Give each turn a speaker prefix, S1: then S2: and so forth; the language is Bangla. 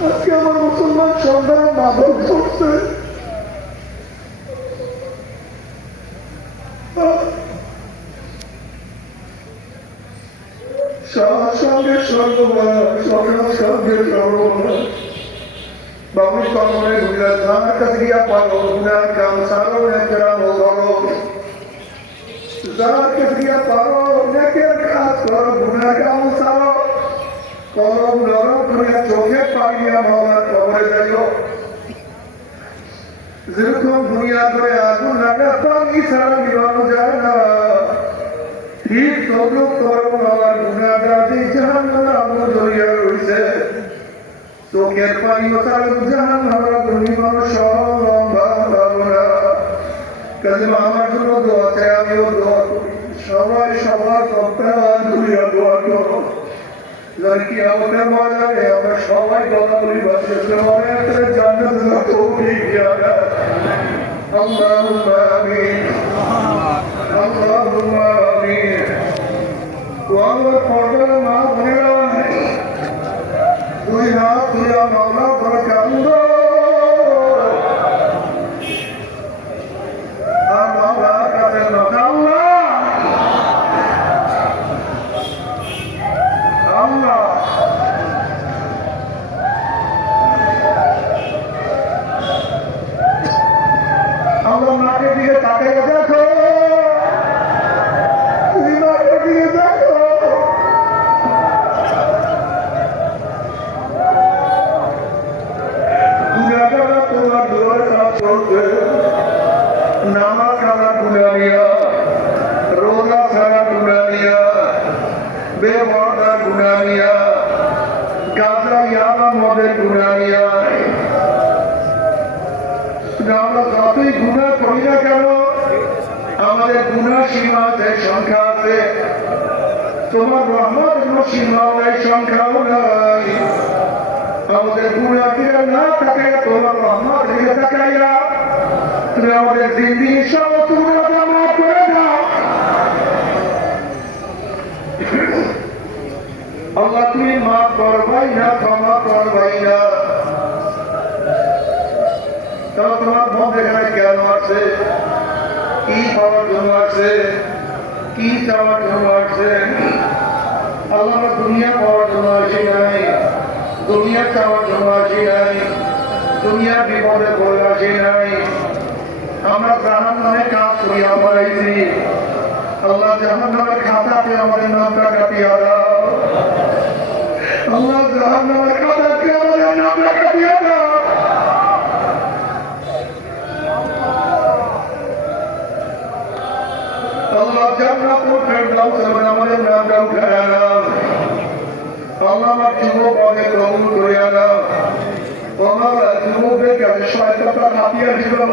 S1: আজকে আমার মুসলমান সন্তান মাদক করছে সঙ্গে সর্বনাশ সকাল সঙ্গে সর্বনাশ বাবুল কর্মে গুজরাট নানা কাজরিয়া পালো গুনার কাম সারো নেকরা মোগরো জার কাজরিয়া পালো নেকের কাজ করো গুনার কাম সারো কলম নরম করে চোখে পাইয়া মাওলা কবরে যাইও। যেরকম দুনিয়া করে আগুন লাগা, পানি ছাড়া নিবানো যায় না। ঠিক তদুক করম আমার গুণাগাতি জাহান আগুন জড়িয়ে রয়েছে। চোখের পানি ছাড়া জাহান আমরা দুনিবার সম্ভাবনা। কাজে আমার জন্য দোয়া আমিও দোয়া সবাই সবার কপ্তান দুনিয়া লড়কি আমাদের মজারে আমরা সবাই দোয়া করি বাসে অনেক জান্নাত না তৌফিক দিয়া اللهم آمين اللهم آمين والله قدر ما بنينا দুই হাত তুলে মাওলা আল্লাহ মাকে দিকে তাকে দেখো তুমি মাকে দিকে দেখো গুণাগারা তোমার দুয়ার কাজ করছে নামাজ ছাড়া গুণানিয়া রোজা ছাড়া গুণানিয়া বেবর্দা গুণানিয়া গাজা ইয়ামা মদের গুণানিয়া গুণা করি না কেন? আমাদের গুণা সীমা আছে সংখ্যা আছে। তোমার রহমত কোনো সীমাও নাই সংখ্যাও নাই। আমাদের গুণা ফিরে না থাকে, তোমার রহমত দিকে তাকাইয়া তুমি আমাদের জিন্দি সব গুণা জমা করে দাও। আল্লাহ তুমি মাফ করবাই না কেন আছে? কি পাওয়ার জন্য আছে? কি চাওয়ার জন্য আছে? আল্লাহ দুনিয়া পাওয়ার জন্য আসি নাই। দুনিয়া চাওয়ার জন্য আসি নাই। দুনিয়া বিপদে পড়ে আসি নাই। আমরা জাহান নামে কাজ করি, আমার আল্লাহ জাহান নামের খাতাতে আমাদের নামটা কাটিয়ে দাও আল্লাহ জাহান নামের খাতাতে আমাদের নামটা কাটিয়ে দাও আল্লাহ জান্নাত ও ফেরদাউস এর আমাদের নামটা উঠায় নাও আল্লাহ আমার যুবক অনেক কবুল করে নাও আমার যুবকের কাছে শয়তানটা হাতিয়ার হিসেবে